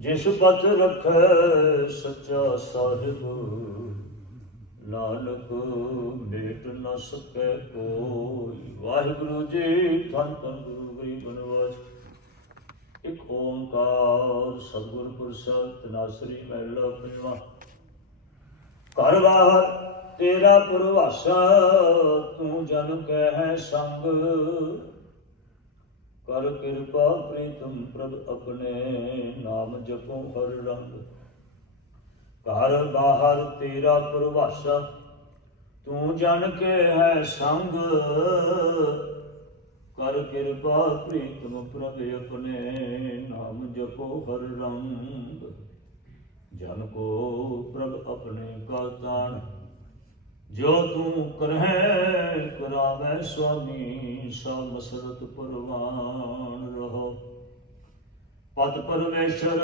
ਜਿਸ ਪਤ ਰਖੈ ਸੱਚਾ ਸਾਹਿਬ, ਨਾਨਕ ਮੇਟ ਨ ਸਕੈ ਕੋਈ। ਵਾਹਿਗੁਰੂ ਜੀ ਧੰਨ ਧੰਨ ਗੁਰੂ ਗਰੀਬ ਨਵਾਜ ਇਕ ਓੰਕਾਰ ਸਤਿਗੁਰ ਪ੍ਰਸਾਦ ਤਨਾਸਰੀ ਮਹਿਲਾ ਪੰਜਵਾ ਘਰ ਬਾਹਰ ਤੇਰਾ ਪ੍ਰਵਾਸਾ, ਤੂੰ ਜਨ ਕਹਿ ਸੰਗ ਕਰ ਕਿਰਪਾ ਪ੍ਰੀਤਮ ਪ੍ਰਭ ਆਪਣੇ ਨਾਮ ਜਪੋ ਹਰ ਰੰਗ। ਘਰ ਬਾਹਰ ਤੇਰਾ ਪ੍ਰਵਾਸਾ, ਤੂੰ ਜਨ ਕੇ ਹੈ ਸੰਗ। ਕਰ ਕਿਰਪਾ ਪ੍ਰੀਤਮ ਪ੍ਰਭ ਆਪਣੇ ਨਾਮ ਜਪੋ ਹਰ ਰੰਗ। ਜਨ ਕੋ ਪ੍ਰਭ ਆਪਣੇ ਕਾ ਤਾਣ। ਜੋ ਤੂੰ ਕਰਹਿ ਕਰਾਵੈ ਸੁਆਮੀ ਸਾ ਮਸਰਤ ਪਰਵਾਨ ਰਹੋ। ਪਤ ਪਰਮੇਸ਼ਰ,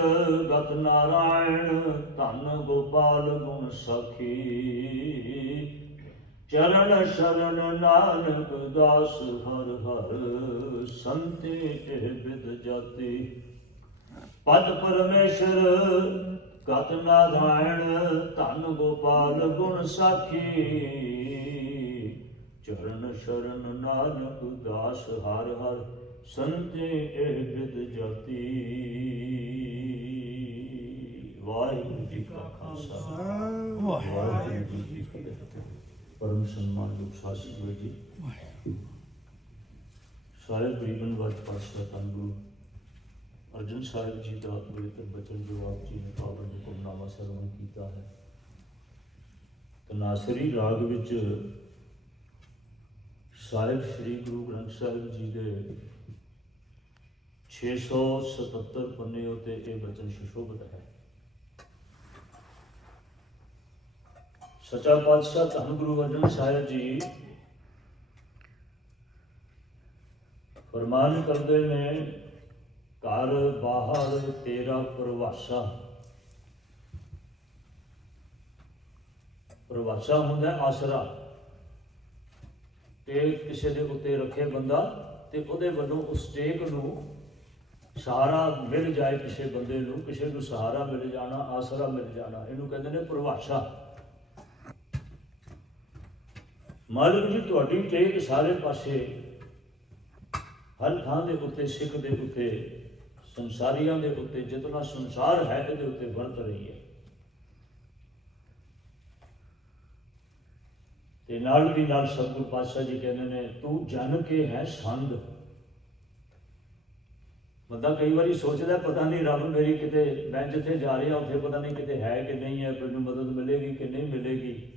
ਗਤ ਨਾਰਾਇਣ, ਧੰਨ ਗੋਪਾਲ ਗੁਣ ਸਖੀ। ਚਰਨ ਸ਼ਰਨ ਨਾਨਕ ਦਾਸ ਹਰ ਹਰ, ਸੰਤੇ ਇਹ ਬਿਦ ਜਾਤੀ। ਪਦ ਪਰਮੇਸ਼ਰ ਗਤ ਨਾਰਾਇਣ ਧੰਨ ਗੋਪਾਲ ਗੁਣ ਸਾਖੀ। ਚਰਨ ਸ਼ਰਨ ਨਾਨਕ ਦਾਸ ਹਰ ਹਰ ਸੰਤੇ ਇਹ ਬਿਦ ਜਾਤੀ ਵਾਹਿਗੁਰੂ ਜੀ ਕਾ ਖਾਲਸਾ। ਵਾਹਿਗੁਰੂ ਜੀ ਕੀ ਫਤਿਹ। ਪਰਮ ਸਨਮਾਨਯੋਗ ਹੋਏ ਜੀ। ਸਾਰੇ ਗਰੀਬਨ ਵਰਤ ਪਾਤਸ਼ਾਹ ਗੁਰੂ। ਅਰਜਨ ਸਾਹਿਬ ਜੀ ਦਾ ਪਵਿੱਤਰ ਬਚਨ ਜੋ ਆਪ ਜੀ ਨੇ ਪਾਵਨ ਹੁਕਮਨਾਮਾ ਸਰਵਣ ਕੀਤਾ ਹੈ। ਤਨਾਸਰੀ ਰਾਗ ਵਿੱਚ ਸਾਹਿਬ ਸ੍ਰੀ ਗੁਰੂ ਗ੍ਰੰਥ ਸਾਹਿਬ ਜੀ ਦੇ 677 ਪੰਨੇ ਉਤੇ ਇਹ ਬਚਨ ਸੁਸ਼ੋਭਿਤ ਹੈ। ਸੱਚਾ ਪਾਤਸ਼ਾਹ ਧੰਨ ਗੁਰੂ ਅਰਜਨ ਸਾਹਿਬ ਜੀ ਫਰਮਾਨ ਕਰਦੇ ਨੇ ਘਰ ਬਾਹਰ ਤੇਰਾ ਪ੍ਰਵਾਸਾ। ਪ੍ਰਵਾਸਾ ਹੁੰਦਾ ਆਸਰਾ। ਤੇ ਕਿਸੇ ਦੇ ਉੱਤੇ ਰੱਖੇ ਬੰਦਾ ਤੇ ਉਹਦੇ ਵੱਲੋਂ ਉਸ ਟੇਕ ਨੂੰ ਸਹਾਰਾ ਮਿਲ ਜਾਏ ਕਿਸੇ ਬੰਦੇ ਨੂੰ, ਕਿਸੇ ਨੂੰ ਸਹਾਰਾ ਮਿਲ ਜਾਣਾ, ਆਸਰਾ ਮਿਲ ਜਾਣਾ। ਇਹਨੂੰ ਕਹਿੰਦੇ ਨੇ ਪ੍ਰਵਾਸਾ। ਮਾਲਕ ਜੀ, ਤੁਹਾਡੀ ਟੇਕ ਸਾਰੇ ਪਾਸੇ ਹਰ ਥਾਂ ਦੇ ਉੱਤੇ ਸਿੱਖ ਦੇ ਉੱਤੇ, ਸੰਸਾਰੀਆਂ ਦੇ ਉੱਤੇ, ਜਿਤਨਾ ਸੰਸਾਰ ਹੈ ਇਹਦੇ ਉੱਤੇ ਵਰਤ ਰਹੀ ਹੈ। ਤੇ ਨਾਲ ਵੀ ਨਾਲ ਸਤਿਗੁਰ ਪਾਤਸ਼ਾਹ ਜੀ ਕਹਿੰਦੇ ਨੇ, ਤੂੰ ਜਨ ਕੇ ਹੈ ਸੰਦ ਬੰਦਾ ਕਈ ਵਾਰੀ ਸੋਚਦਾ ਪਤਾ ਨਹੀਂ ਰੱਬ ਮੇਰੀ ਕਿਤੇ, ਮੈਂ ਜਿੱਥੇ ਜਾ ਰਿਹਾ, ਉੱਥੇ ਪਤਾ ਨਹੀਂ ਕਿਤੇ ਹੈ ਕਿ ਨਹੀਂ ਹੈ ਮੈਨੂੰ ਮਦਦ ਮਿਲੇਗੀ ਕਿ ਨਹੀਂ ਮਿਲੇਗੀ।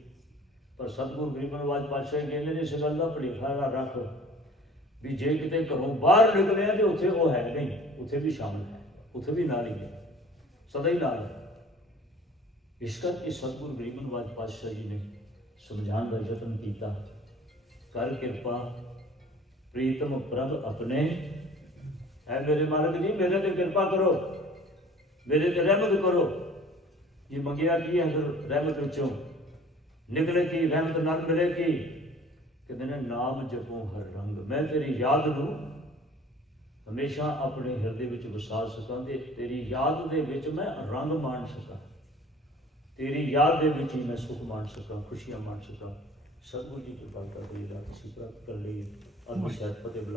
ਪਰ ਸਤਿਗੁਰ ਗਰੀਬਨਵਾਜ ਪਾਤਸ਼ਾਹ ਜੀ ਕਹਿੰਦੇ ਨੇ, ਇਸ ਗੱਲ ਦਾ ਭਲੇਖਾ ਨਾ ਰੱਖ। ਵੀ ਜੇ ਕਿਤੇ ਘਰੋਂ ਬਾਹਰ ਨਿਕਲਿਆ ਤੇ ਉੱਥੇ ਉਹ ਹੈ ਨਹੀਂ, ਉੱਥੇ ਵੀ ਸ਼ਾਮਲ ਹੈ, ਉੱਥੇ ਵੀ ਨਾਲ ਹੀ ਹੈ, ਸਦਾ ਹੀ ਨਾਲ ਹੈ। ਇਸ ਕਰਕੇ ਸਤਿਗੁਰ ਗਰੀਬਨਵਾਜ ਪਾਤਸ਼ਾਹ ਜੀ ਨੇ ਸਮਝਾਉਣ ਦਾ ਯਤਨ ਕੀਤਾ। ਕਰ ਕਿਰਪਾ, ਪ੍ਰੀਤਮ ਪ੍ਰਭ ਆਪਣੇ। ਹੈ ਮੇਰੇ ਮਾਲਕ ਜੀ, ਮੇਰੇ ਤੇ ਕਿਰਪਾ ਕਰੋ, ਮੇਰੇ ਤੇ ਰਹਿਮਤ ਕਰੋ। ਇਹ ਮੰਗਿਆ ਕੀ ਹੈ, ਫਿਰ ਰਹਿਮਤ ਵਿੱਚੋਂ ਨਿਕਲੇ ਕੀ, ਰਹਿਮਤ ਨਾਲ ਮਿਲੇ ਕੀ? ਕਹਿੰਦੇ ਨੇ, ਨਾਮ ਜਪੋ ਹਰ ਰੰਗ। ਮੈਂ ਤੇਰੀ ਯਾਦ ਨੂੰ ਹਮੇਸ਼ਾ ਆਪਣੇ ਹਿਰਦੇ ਵਿੱਚ ਵਸਾ ਸਕਾਂ ਤੇ ਤੇਰੀ ਯਾਦ ਦੇ ਵਿੱਚ ਮੈਂ ਰੰਗ ਮਾਣ ਸਕਾਂ। ਤੇਰੀ ਯਾਦ ਦੇ ਵਿੱਚ ਹੀ ਮੈਂ ਸੁਖ ਮਾਣ ਸਕਾਂ, ਖੁਸ਼ੀਆਂ ਮਾਣ ਸਕਾਂ। ਸਤਿਗੁਰੂ ਜੀ ਕਿਰਪਾ ਕਰਕੇ ਰਾਤ ਅਸੀਂ ਕਰ ਲਈ ਅਦਭੁਤ ਸਾਹਿਬ ਫਤਿਹ